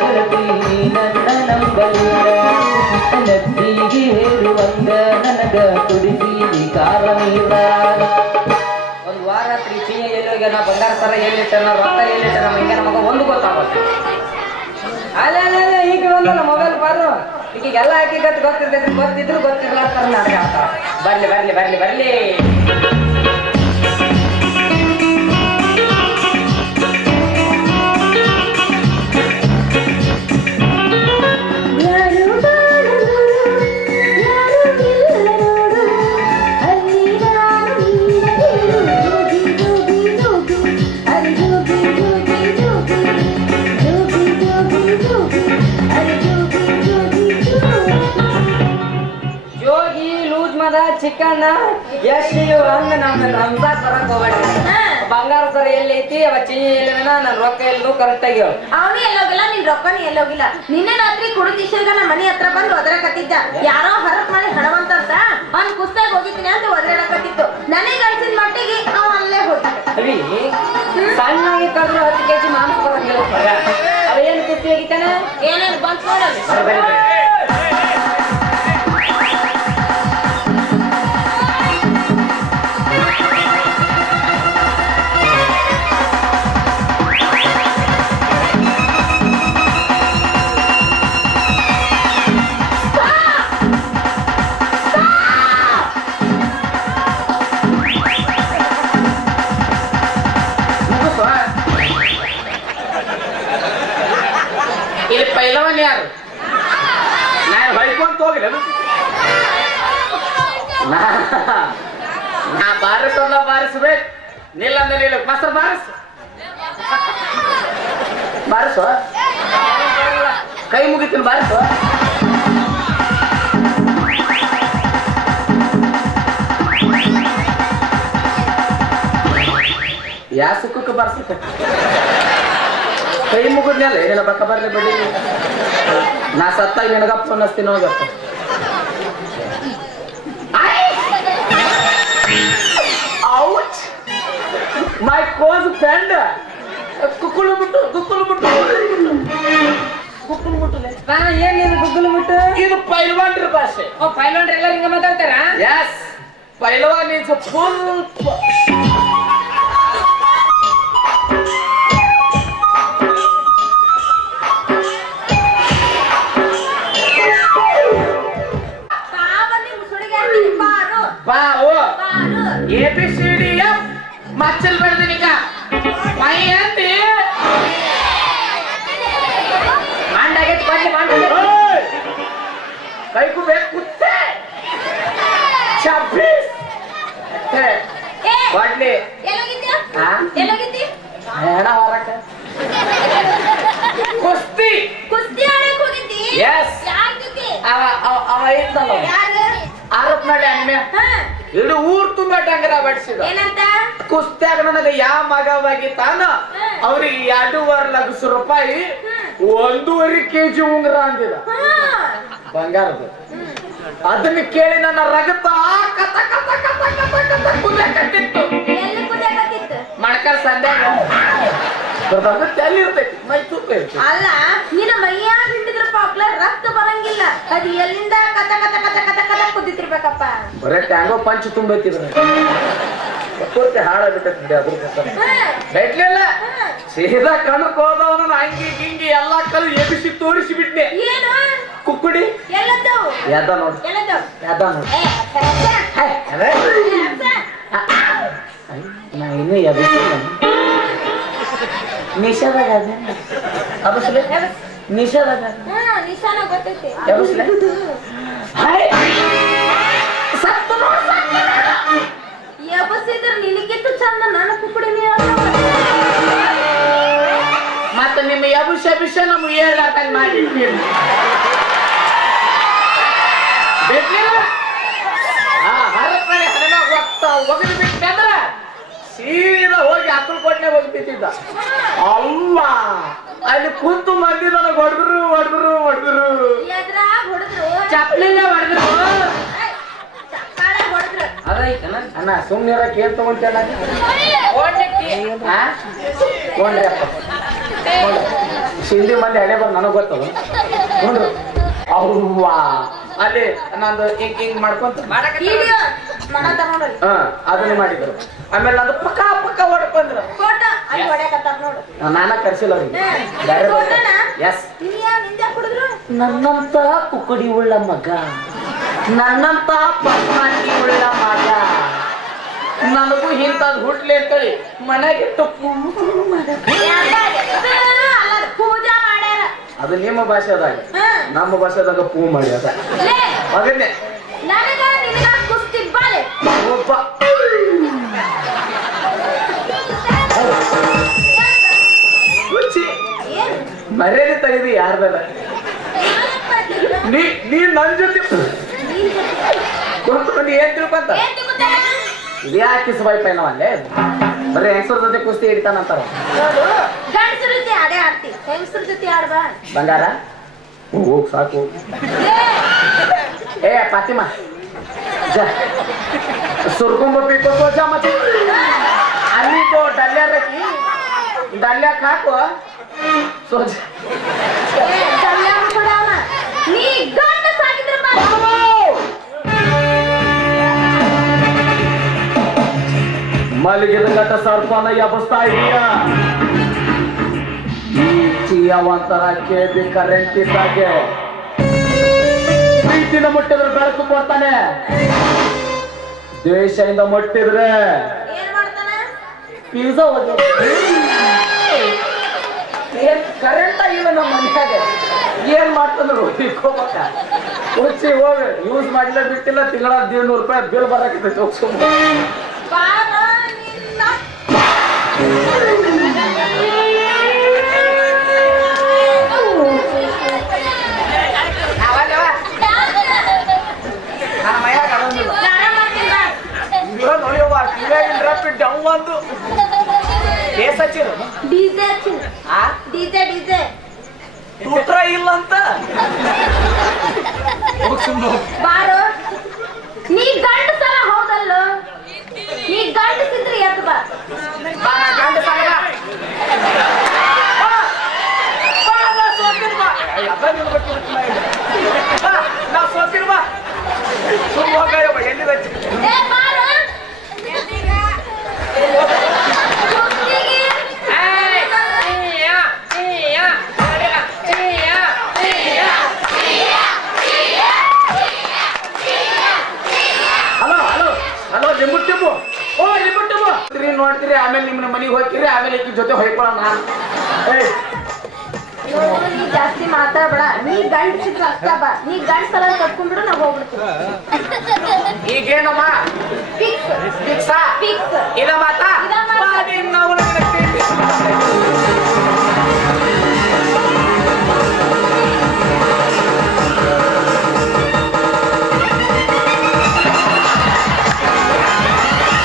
ಗೆಳತಿ ನನ್ನ ನಂಬಲ್ಲ ನೀರ ಒಂದು ವಾರ ಹೋಗ್ಯಾನ ಬಂಗಾರ ಸರ ಎಲ್ಲಿಟ್ಟನ ರೊಕ್ಕ ಎಲ್ಲಿಟ್ಟನ ಮಂಗ್ಯನ ನಮಗೆ ಒಂದು ಗೊತ್ತಾಗುತ್ತೆ ಅಲ್ಲ ಅಲ್ಲ ಅಲ್ಲ ಈಗ ಒಂದಲ್ಲ ಮೊಬೈಲ್ ಬಾರು ಈಗೆಲ್ಲ ಹಾಕಿ ಗತ್ ಗೊತ್ತಿರ್ತೈತಿ, ಗೊತ್ತಿದ್ರು ಆಡ್ತಾರ ಬರ್ಲಿ ಬರ್ಲಿ ಬರ್ಲಿ ಬರ್ಲಿ. ಮದ ಚಿಕನ್ ಎಷ್ಟು ಹಂಗ ನಮ್ಮ ರಂಜಾಕ್ ಬರಕ್ ಹೋಗ್ಬೇಡ್ರಿ ಬಂಗಾರ ಸರ ಎಲ್ಲಿ ಐತಿ? ಅವ ಚಿನ್ನ ಎಲ್ಲಿ ನನ್ನ ರೊಕ್ಕ ಎಲ್ಲೂ ಕರೆಕ್ಟ್ ಆಗಿ ಹೇಳು. ಅವನು ಎಲ್ಲೋಗಿಲ್ಲ ನಿನ್ ರೊಕ್ಕನು ಎಲ್ಲೋಗಿಲ್ಲ ನಿನ್ನೆ ರಾತ್ರಿ ಕುಡಿದಿಶಾಗ ನಮ್ಮ ಮನೆ ಹತ್ರ ಬಂದು ಒದರಕತ್ತಿದ್ದ. ಯಾರೋ ಹರಕ್ ಮಾಡಿ ಹಣವಂತ ಅವ್ನ್ ಕುಸ್ತಾಗ ಹೋಗಿದ್ದೀನಿ ಅಂತ ಒದರಾಡಕತ್ತಿತ್ತು ನನಗೆ ಅನ್ಸಿದ ಮಟ್ಟಿಗೆ ಅವ ಅಲ್ಲೇ ಅವಿ ಸಣ್ಣಾಗಿ ಕಡ್ರು ಹತ್ತು ಕೆಜಿ ಮಾಂಸ ಏನು ಕುಸ್ತಿ ಹೋಗಿತ್ತಾನೆ ಏನೇನು ಬಂದ್ ನೋಡಲ್ಲ ಪೈಲವನ್ ಯಾರು? ನಾನು ಹೊಯ್ಕೊಂತ ಹೋಗಿಲ್ಲ. ನಾ ಬಾರಿಸೋದ ಬಾರಿಸ್ಬೇಕು. ನಿಲ್ಲಂದ ನಿಲ್ಲ. ಮಸ್ತ ಬಾರಿಸ್. ಬಾರಿಸ ಕೈ ಮುಗಿತೀನಿ ಬಾರಿಸ ಯಾ ಸುಖಕ್ಕೆ ಬಾರಿಸುತ್ತೆ ಕೈ ಮುಗಿದ್ನಲ್ಲ ಏನಿಲ್ಲ ಬಕ್ಕ ಬರ್ಲಿ ಬಿಡಿ. ನಾ ಸತ್ತಾಗ ನಿನಗಪ್ಪ ಅನ್ನಿಸ್ತೀನಿ ಔಚ್ ಮೈ ಕೋಸ್ ಫ್ರೆಂಡ್ ಕುಕ್ಕುಳು ಬಿಟ್ಟು ಕುಕ್ಕುಳು ಬಿಟ್ಟು. ಕುಕ್ಕುಳು ಬಿಟ್ಟು. ಏನಿದು ಕುಕ್ಕುಳು ಬಿಟ್ಟು? ಇದು ಪೈಲ್ವಾನ್ರ ಭಾಷೆ. ಓ ಪೈಲ್ವಾನ್ರ ಎಲ್ಲ ಹಿಂಗ ಮಾತಾಡ್ತಾರ? ಎಸ್ ಪೈಲ್ವಾನ್ ಇಸ್ ಫುಲ್ ಅವ ಅವ- ಅವ ಇದ್ದಲ್ಲ ಯಾರು? ಆರೋಪ ಮಾಡಿ ಅನ್ಯ ಇಡೀ ಊರ್ ತುಂಬಾ ಡಂಗರ ಬಡಿಸಿದ. ಕುಸ್ತ್ಯಾಗ ನನಗೆ ಯಾವ ಮಗವಾಗಿ ತಾನ? ಅವ್ರಿಗೆ ಎರಡೂವರೆ ಲಕ್ಷ ರೂಪಾಯಿ ಒಂದೂವರೆ ಕೆಜಿ ಉಂಗ್ರ ಅಂದಿದ. ಬಂಗಾರದ. ಅದನ್ನ ಕೇಳಿ ನನ್ನ ರಗತ ಕತ ಕತ ಕತ ಕತ ಕತ ಕುದಿಯಕತ್ತಿತ್ತು ಎಲ್ಲಿ ಕುದಿಯಾಕತ್ತಿತ್ತು ಮಣಕಲ್ ಸಂಧ್ಯಾಗ ಬರ್ದಾಗ ತಲೆ ಇರ್ತೈತಿ? ಮೈ ಇರ್ತೈತಿ ಅಲ್ಲ ನಿನ್ನ ಮೈಯಾಗ ಹಿಂಡಿದ್ರ ಪಾಪ್ಲ ರಕ್ತ ಬರಂಗಿಲ್ಲ. ಅದು ಎಲ್ಲಿಂದ ಕತ ಕತ ಕತ ಕತ ಕತ ಕುದಿತಿರ್ಬೇಕಪ್ಪ ಬರೇ ಟ್ಯಾಂಗೋ ಪಂಚ್ ತುಂಬೈತಿ ಪೂರ್ತಿ ಹಾಳಾಗ್ಬಿಟ್ಟೈತಿ ಬೆಟ್ಲಿಲ್ಲ. ಸೀದಾ ಕಣಕ್ ಹೋದವನ ಅಂಗಿ ಗಿಂಗಿ ಎಲ್ಲಾ ಕಲ್ ಎಬಿಸಿ ತೋರಿಸಿ ಬಿಟ್ನೆ ಏನು? ಕುಕ್ಕುಡಿ? ಎಲ್ಲದ್ದು? ಯಾದ ನೋಡು. ಯಾದ ನೋಡು. ಅದೇ. ನಾ ಇನ್ನೂ ಎಬಿಸಿಲ್ಲ ನಿಷೇಧಾಗ ಅದೇನ? ಅಬಸ್ಲೆ ಹಾ ನಿಶಾನ ಗೊತ್ತೈತಿ. ಸತ್ತು ನೋಡು ಸತ್ತು ನಿನಗಿಂತ ಚಂದ ನನ್ನ ಕುಕ್ಕುಡಿ ಮತ್ತ ನಿಮ್ಮ ಎಬುಷ ಬಿಷ ನಮ್ಗೆ ಹೇಳಾಟಂಗ ಮಾಡಿ ಬಿಡ್ಲಿಲ್ಲ ಆ ಹರಪಣೆ ಹಣ ಒತ್ತ ಒಗದು ಬಿಟ್ಟಂದ್ರ ಸೀದಾ ಹೋಗಿ ಅಕ್ಕಲ್ ಕೊಟ್ಟನೆ ಹೋಗಿ ಬಿದ್ದಿದ್ದ. ಅಲ್ಲ! ಅಲ್ಲಿ ಕುಂತು ಮಂದಿ ನನಗೆ ಹೊಡೆದ್ರು ಹೊಡೆದ್ರು ಹೊಡೆದ್ರು. ಚಪ್ಪಲಿಲ್ಲ ಹೊಡೆದ್ರು? ಅಣ್ಣ ಸುಮ್ಮನೆ ಕೇಳ್ ತಗೊಂತೇಳ ಹಿಂದಿ ಮಂದಿ ಹಳೆ ಬಂದು ನನಗೆ ಗೊತ್ತದ. ನೋಡ್ರಿ ಅವ್ವಾ. ಅಲ್ಲಿ ನಂದು ಹಿಂಗ್ ಹಿಂಗ್ ಮಾಡ್ಕೊಂತ. ಹಾ ಅದನ್ನೇ ಮಾಡಿದ್ರು. ಆಮೇಲೆ ನಂದು ಪಕ್ಕ ಪಕ್ಕ ಹೊಡ್ಕೊಂಡ್ರು ಫೋಟೋ ಅಲ್ಲಿ ಹೊಡ್ಯಾಕತ್ತಾರ ನೋಡು ನಾನ ಕರ್ಸಿಲ್ಲ ಅವ್ರಿಗೆ. ಹ್ಮ್. ಬೇರೆ ಎಸ್ ನನ್ನಂತ ಕುಕ್ಕಡಿ ಉಳ್ಳ ಮಗ. ನನ್ನಂತ ಪಸ್ಮಾನಿ ಉಳ್ಳ ಮಗ. ನನಗೂ ಇಂಥದ್ದು ಹುಟ್ಲಿ ಅಂತೇಳಿ ಮನೆಗೆ ಪೂಜಾ ಮಾಡ್ಯಾರ ಅದು ನಿಮ್ಮ ಭಾಷೆದಾಗ. ನಮ್ಮ ಭಾಷೆದಾಗ ಪೂ ಮಾಡ್ಯದ. ಅದ ಅದನ್ನೇ ಮರ್ಯಾದೆ ತೆಗೆದು ಯಾರ್ದಲ್ಲ? ನೀ ನೀ ನನ್ ಜೊತೆ ಕುಂತ್ಕೊಂಡು ಏನ್ ತಿಳ್ಕೊಂತ? ಯಾಕೆ ಸುಬಾಯಿ ಪೈನವ ಅಲ್ಲೇ? ಬರೀ ಹೆಂಗಸರ ಜೊತೆ ಕುಸ್ತಿ ಹಿಡಿತಾನಂತಾರ ಬಂಗಾರ? ಹೋಗ್, ಸಾಕು. ಏ ಪಾತಿಮಾ ಸುರ್ಕುಂಬ ಪೀಕೋ ಕೋಜ ಮತ್ತೆ. ಅಲ್ಲಿ ಡಲ್ಯಾರ ಡಲ್ಯಾಕ್ ಹಾಕು. ಸೋಜ. ನೀ ಗಂಡ ಮಲ್ಲಿಗೆದ ಗಟ್ಟ ಸರ್ಪನ ಎಬ್ಬಿಸ್ತಾ ಇದೀಯಾ? ಈ ಚೀಯವಂತರ ಕೆ ಬಿ ಕರೆಂಟ್ ಇದ್ದಾಗೆ ಪ್ರೀತಿನ ಮುಟ್ಟಿದ್ರೆ ಬೆಳಕು ಕೊಡ್ತಾನೆ. ದ್ವೇಷದಿಂದ ಮುಟ್ಟಿದ್ರೆ ಪಿಜ್ಜಾ ಕರೆಂಟ್ ಆಗಿಲ್ಲ ನಮ್ಮ ಮನ್ಯಾಗ ಏನ್ ಹೋಗ್ಬೇಕ ಉಚ್ಚಿ ಹೋಗಿ ಯೂಸ್ ಮಾಡಿಲ್ಲ ಬಿಟ್ಟಿಲ್ಲ, ತಿಂಗಳ ಹದಿನೂರು ರೂಪಾಯಿ ಬಿಲ್ ಬರಕತ್ತೈತಿ ಹೋಗಿ ರಪ್ಪಿ ಡವ್ ಅಂದು ಕೇಸ್ ಹಚ್ಚಿರು. ಡಿಜೆ ಡಿಜೆ ಟೂಟ್ರ ಇಲ್ಲ ಅಂತ. ಬಾರು ನೀ ಗಂಡಸರ ಹೌದಲ್ಲ ನೀ ಗಂಡಸಿದ್ರೆ ಎದ್ದು ಬಾ ಬಾ, ನಾ ಗಂಡ ಸಾಗದ. ಬಾ. ಬಾ, ನಾ ಸೋತಿನ್ ಬಾ. ಅಯ್ಯ, ಅದ ನಿನ್ ಬಗ್ಗೆ ಗೊತ್ತಿಲ್ಲ ಈಗ. ಬಾ, ನಾ ಸೋತಿನ್ ಬಾ. ಸುಮ್ನೆ ಹೋಗ ಯವ್ವ, ಎಲ್ಲಿದ್ ಹಚ್ಚಿ? ಏ ಬಾರು ಕುಸ್ತಿಗೆ. ಹಲೋ ಹಲೋ ಹಲೋ ಲಿಂಬು ಟಿಂಬು ಓ ಲಿಂಬು ಟಿಂಬು ನೋಡ್ತೀರಿ ನೋಡ್ತೀರಿ ಆಮೇಲೆ ನಿಮ್ಮ ಮನೆಗೆ ಹೋಗ್ತೀರಿ ಆಮೇಲೆ ಜೊತೆ ಹೊಯ್ಕೊಳ್ಳೋಣ ಏಯ್. ನೋಡು, ನೀ ಜಾಸ್ತಿ ಮಾತಾಡ್ಬೇಡ. ನೀ ಗಂಡಸಿದ್ರೆ ಅಷ್ಟ ಬಾ. ನೀ ಗಂಡಸಲ ಕಟ್ಕೊಂಡ್ಬಿಡು ನಾ ಹೋಗ್ಬಿಡ್ತೀವಿ. ಈಗೇನಮ್ಮ? ಫಿಕ್ಸ್ ಫಿಕ್ಸಾ ಫಿಕ್ಸ್ ಇದ ಮಾತಾ